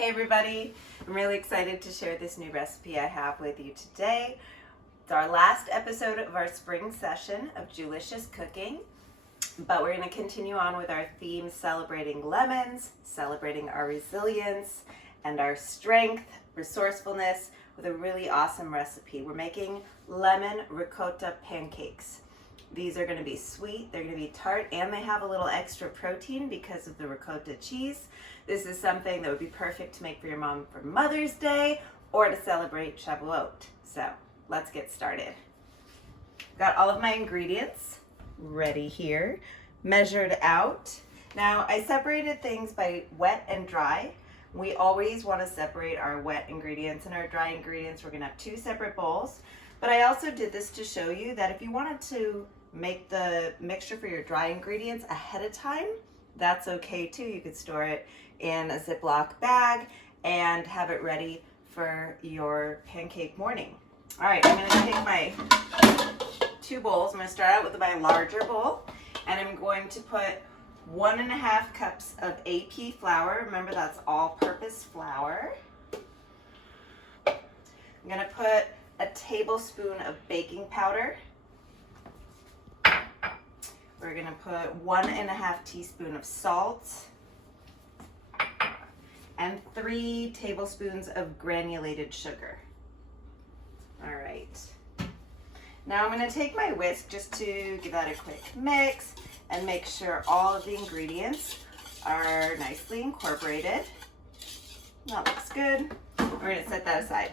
Hey everybody, I'm really excited to share this new recipe I have with you today. It's our last episode of our spring session of Jewlicious Cooking, but we're going to continue on with our theme celebrating lemons, celebrating our resilience and our strength, resourcefulness with a really awesome recipe. We're making lemon ricotta pancakes. These are going to be sweet, they're going to be tart, and they have a little extra protein because of the ricotta cheese. This is something that would be perfect to make for your mom for Mother's Day or to celebrate Shavuot. So let's get started. Got all of my ingredients ready here, measured out. Now I separated things by wet and dry. We always want to separate our wet ingredients and our dry ingredients. We're going to have two separate bowls. But I also did this to show you that if you wanted to make the mixture for your dry ingredients ahead of time, that's okay too. You could store it in a Ziploc bag and have it ready for your pancake morning. All right, I'm going to take my two bowls. I'm going to start out with my larger bowl, and I'm going to put 1.5 cups of AP flour. Remember, that's all-purpose flour. I'm going to put a tablespoon of baking powder. We're going to put 1.5 teaspoons of salt and 3 tablespoons of granulated sugar. All right. Now I'm going to take my whisk just to give that a quick mix and make sure all of the ingredients are nicely incorporated. That looks good. We're going to set that aside.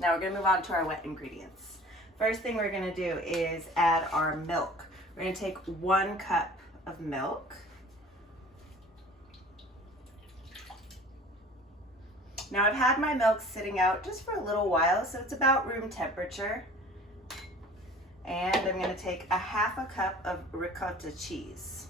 Now we're going to move on to our wet ingredients. First thing we're going to do is add our milk. We're going to take 1 cup of milk. Now I've had my milk sitting out just for a little while, so it's about room temperature. And I'm going to take 1/2 cup of ricotta cheese.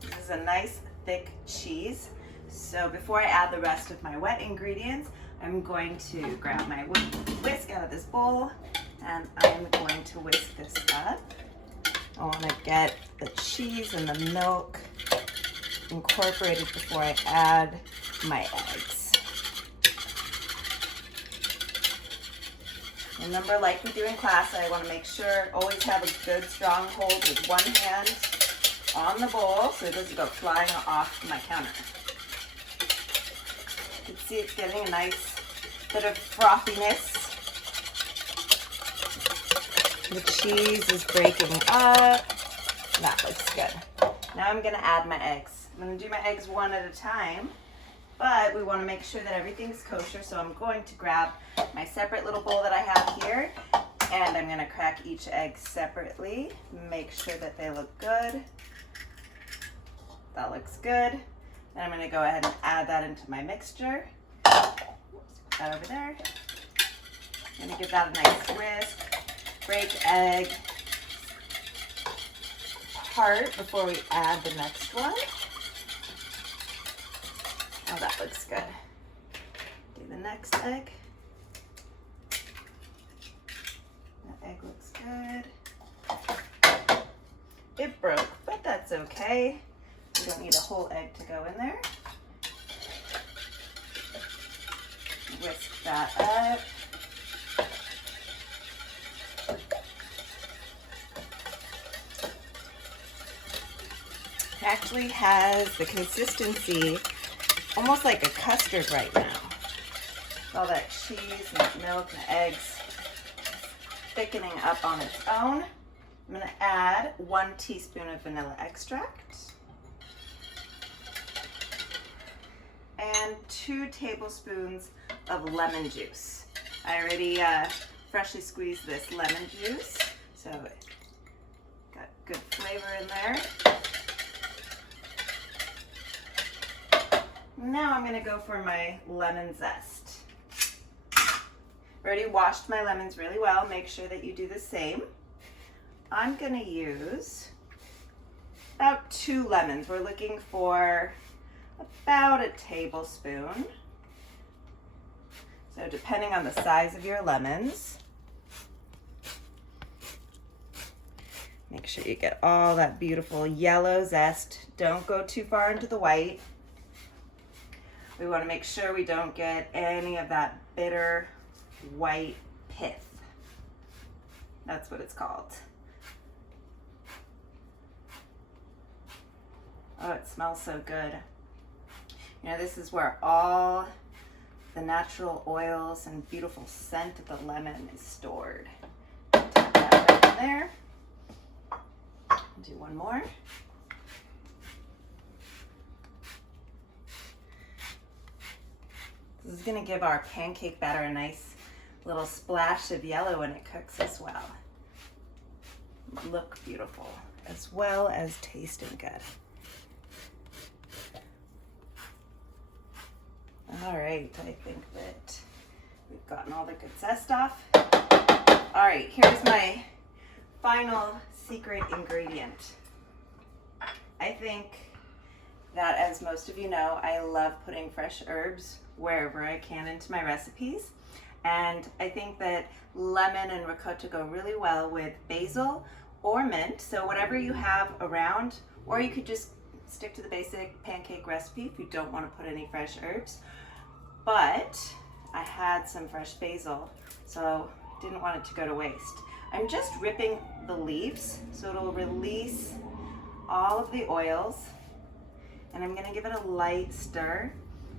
This is a nice thick cheese. So before I add the rest of my wet ingredients, I'm going to grab my whisk out of this bowl, and I'm going to whisk this up. I want to get the cheese and the milk incorporated before I add my eggs. Remember, like we do in class, I want to make sure, always have a good strong hold with one hand on the bowl so it doesn't go flying off my counter. You can see it's getting a nice bit of frothiness. The cheese is breaking up. That looks good. Now I'm going to add my eggs. I'm going to do my eggs one at a time, but we want to make sure that everything's kosher, so I'm going to grab my separate little bowl that I have here, and I'm going to crack each egg separately, make sure that they look good. That looks good. Then I'm going to go ahead and add that into my mixture. Put that over there. I'm going to give that a nice whisk. Break egg apart before we add the next one. Oh, that looks good. Do the next egg. That egg looks good. It broke, but that's okay. You don't need a whole egg to go in there. Whisk that up. It actually has the consistency almost like a custard right now. All that cheese and that milk and the eggs thickening up on its own. I'm going to add 1 teaspoon of vanilla extract and 2 tablespoons of lemon juice. I already freshly squeezed this lemon juice, so got good flavor in there. Now I'm going to go for my lemon zest. Already washed my lemons really well. Make sure that you do the same. I'm going to use about 2 lemons. We're looking for about a tablespoon. So depending on the size of your lemons. Make sure you get all that beautiful yellow zest. Don't go too far into the white. We want to make sure we don't get any of that bitter white pith. That's what it's called. Oh, it smells so good. You know, this is where all the natural oils and beautiful scent of the lemon is stored. Tap that right in there. Do one more. This is going to give our pancake batter a nice little splash of yellow when it cooks as well. Look beautiful, as well as tasting good. All right, I think that we've gotten all the good zest off. All right, here's my final secret ingredient. I think that, as most of you know, I love putting fresh herbs wherever I can into my recipes. And I think that lemon and ricotta go really well with basil or mint. So whatever you have around, or you could just stick to the basic pancake recipe if you don't want to put any fresh herbs. But I had some fresh basil, so didn't want it to go to waste. I'm just ripping the leaves so it'll release all of the oils, and I'm going to give it a light stir,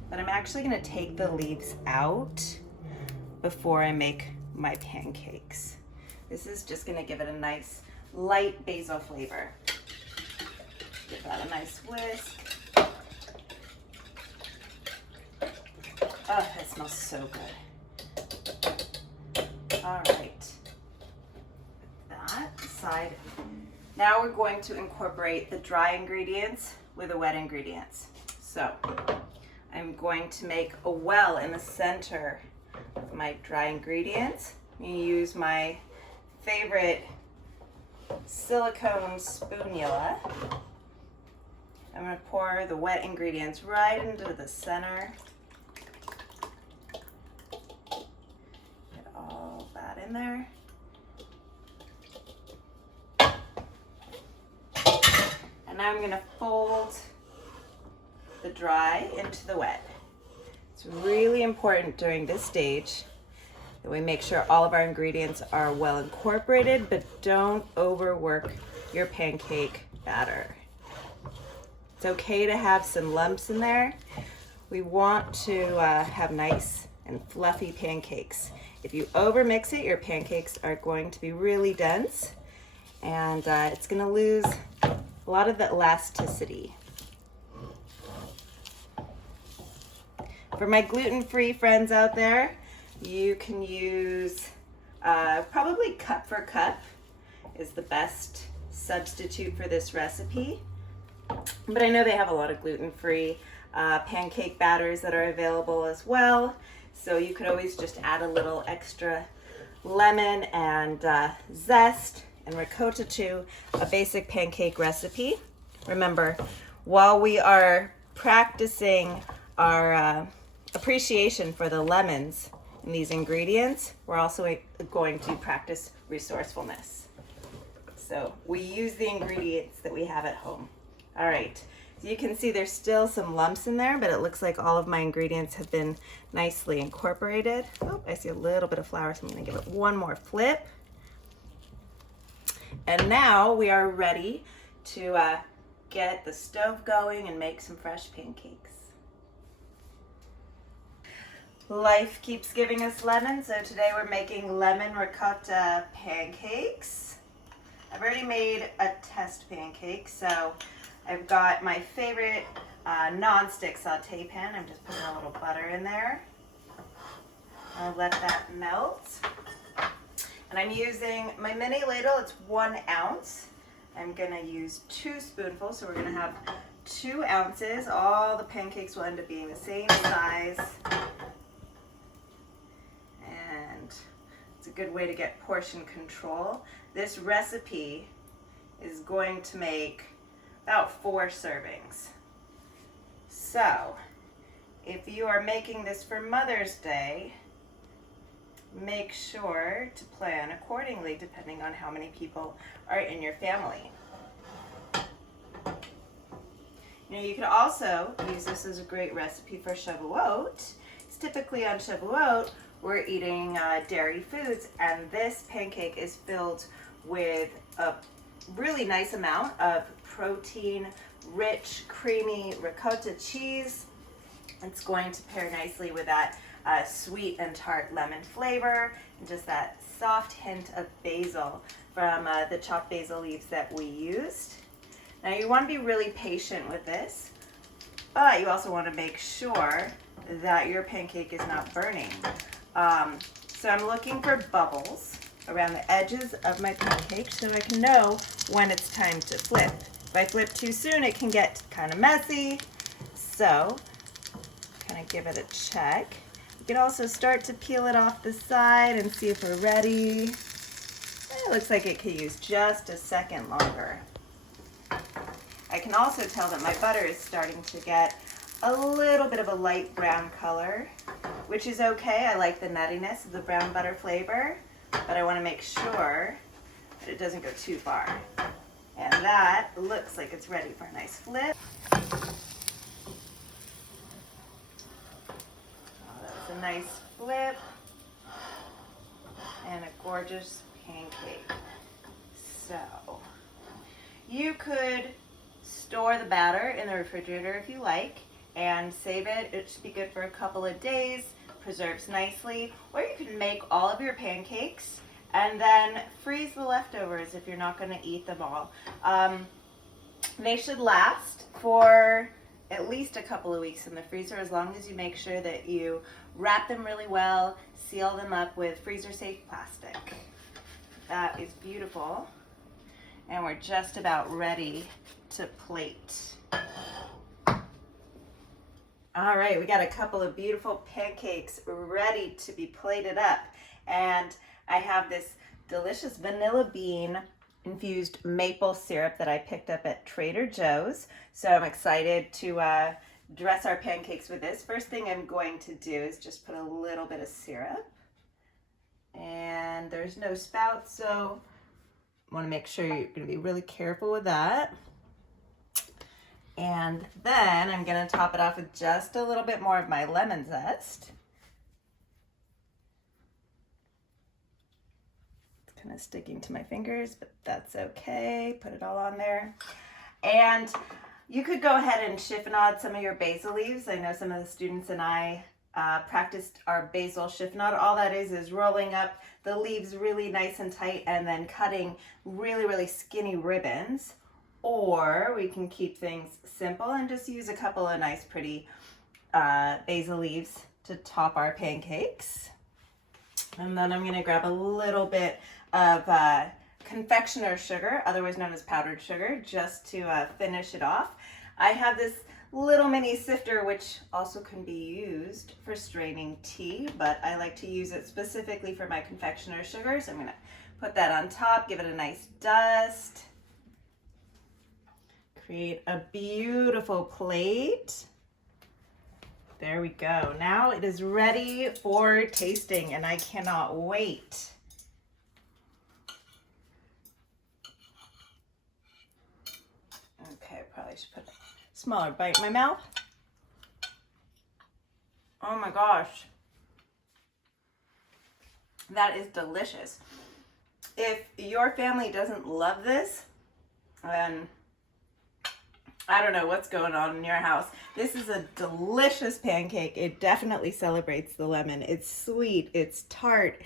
but I'm actually going to take the leaves out before I make my pancakes. This is just going to give it a nice light basil flavor. Give that a nice whisk. Oh, that smells so good. All right, put that aside. Now we're going to incorporate the dry ingredients with the wet ingredients. So I'm going to make a well in the center of my dry ingredients. I'm going to use my favorite silicone spoonula. I'm going to pour the wet ingredients right into the center. Get all that in there. And now I'm going to fold the dry into the wet. It's really important during this stage that we make sure all of our ingredients are well incorporated, but don't overwork your pancake batter. It's okay to have some lumps in there. We want to have nice and fluffy pancakes. If you overmix it, your pancakes are going to be really dense, and it's going to lose a lot of the elasticity. For my gluten-free friends out there, you can use probably cup for cup is the best substitute for this recipe. But I know they have a lot of gluten-free pancake batters that are available as well. So you could always just add a little extra lemon and zest and ricotta to a basic pancake recipe. Remember, while we are practicing our appreciation for the lemons in these ingredients, we're also going to practice resourcefulness. So we use the ingredients that we have at home. All right, so you can see there's still some lumps in there, but it looks like all of my ingredients have been nicely incorporated. Oh, I see a little bit of flour, so I'm gonna give it one more flip. And now we are ready to get the stove going and make some fresh pancakes. Life keeps giving us lemons, so today we're making lemon ricotta pancakes. I've already made a test pancake, so I've got my favorite non-stick saute pan. I'm just putting a little butter in there. I'll let that melt. And I'm using my mini ladle, it's 1 ounce. I'm gonna use 2 spoonfuls, so we're gonna have 2 ounces. All the pancakes will end up being the same size. And it's a good way to get portion control. This recipe is going to make about 4 servings. So, if you are making this for Mother's Day, make sure to plan accordingly depending on how many people are in your family. You Now you could also use this as a great recipe for Shavuot. Typically on Shavuot, we're eating dairy foods, and this pancake is filled with a really nice amount of protein, rich, creamy ricotta cheese. It's going to pair nicely with that sweet and tart lemon flavor, and just that soft hint of basil from the chopped basil leaves that we used. Now you want to be really patient with this, but you also want to make sure that your pancake is not burning. So I'm looking for bubbles around the edges of my pancake so I can know when it's time to flip. If I flip too soon, it can get kind of messy. So kind of give it a check. You can also start to peel it off the side and see if we're ready. It looks like it could use just a second longer. I can also tell that my butter is starting to get a little bit of a light brown color, which is okay. I like the nuttiness of the brown butter flavor, but I want to make sure that it doesn't go too far. And that looks like it's ready for a nice flip. Oh, that's a nice flip and a gorgeous pancake. So you could store the batter in the refrigerator if you like and save it. It should be good for a couple of days, preserves nicely. Or you can make all of your pancakes and then freeze the leftovers if you're not going to eat them all. They should last for at least a couple of weeks in the freezer, as long as you make sure that you wrap them really well, seal them up with freezer-safe plastic. That is beautiful. And we're just about ready to plate. All right, we got a couple of beautiful pancakes ready to be plated up. And I have this delicious vanilla bean infused maple syrup that I picked up at Trader Joe's. So I'm excited to dress our pancakes with this. First thing I'm going to do is just put a little bit of syrup. And there's no spout, so I want to make sure you're going to be really careful with that. And then I'm going to top it off with just a little bit more of my lemon zest. It's kind of sticking to my fingers, but that's okay. Put it all on there. And you could go ahead and chiffonade some of your basil leaves. I know some of the students and I practiced our basil chiffonade. All that is rolling up the leaves really nice and tight and then cutting really, really skinny ribbons. Or we can keep things simple and just use a couple of nice, pretty basil leaves to top our pancakes. And then I'm going to grab a little bit of confectioner sugar, otherwise known as powdered sugar, just to finish it off. I have this little mini sifter, which also can be used for straining tea, but I like to use it specifically for my confectioner sugar. So I'm going to put that on top, give it a nice dust. Create a beautiful plate. There we go. Now it is ready for tasting, and I cannot wait. Okay, probably should put a smaller bite in my mouth. Oh my gosh. That is delicious. If your family doesn't love this, then I don't know what's going on in your house. This is a delicious pancake. It definitely celebrates the lemon. It's sweet, it's tart,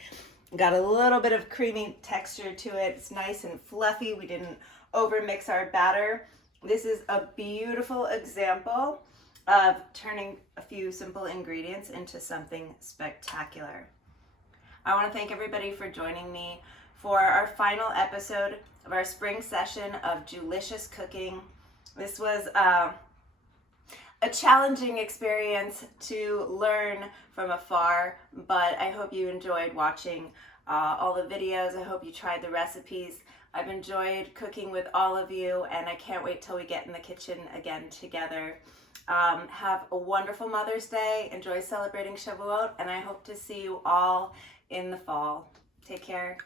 got a little bit of creamy texture to it. It's nice and fluffy. We didn't overmix our batter. This is a beautiful example of turning a few simple ingredients into something spectacular. I want to thank everybody for joining me for our final episode of our spring session of Jewlicious Cooking. This was a challenging experience to learn from afar, but I hope you enjoyed watching all the videos. I hope you tried the recipes. I've enjoyed cooking with all of you, and I can't wait till we get in the kitchen again together. Have a wonderful Mother's Day. Enjoy celebrating Shavuot, and I hope to see you all in the fall. Take care.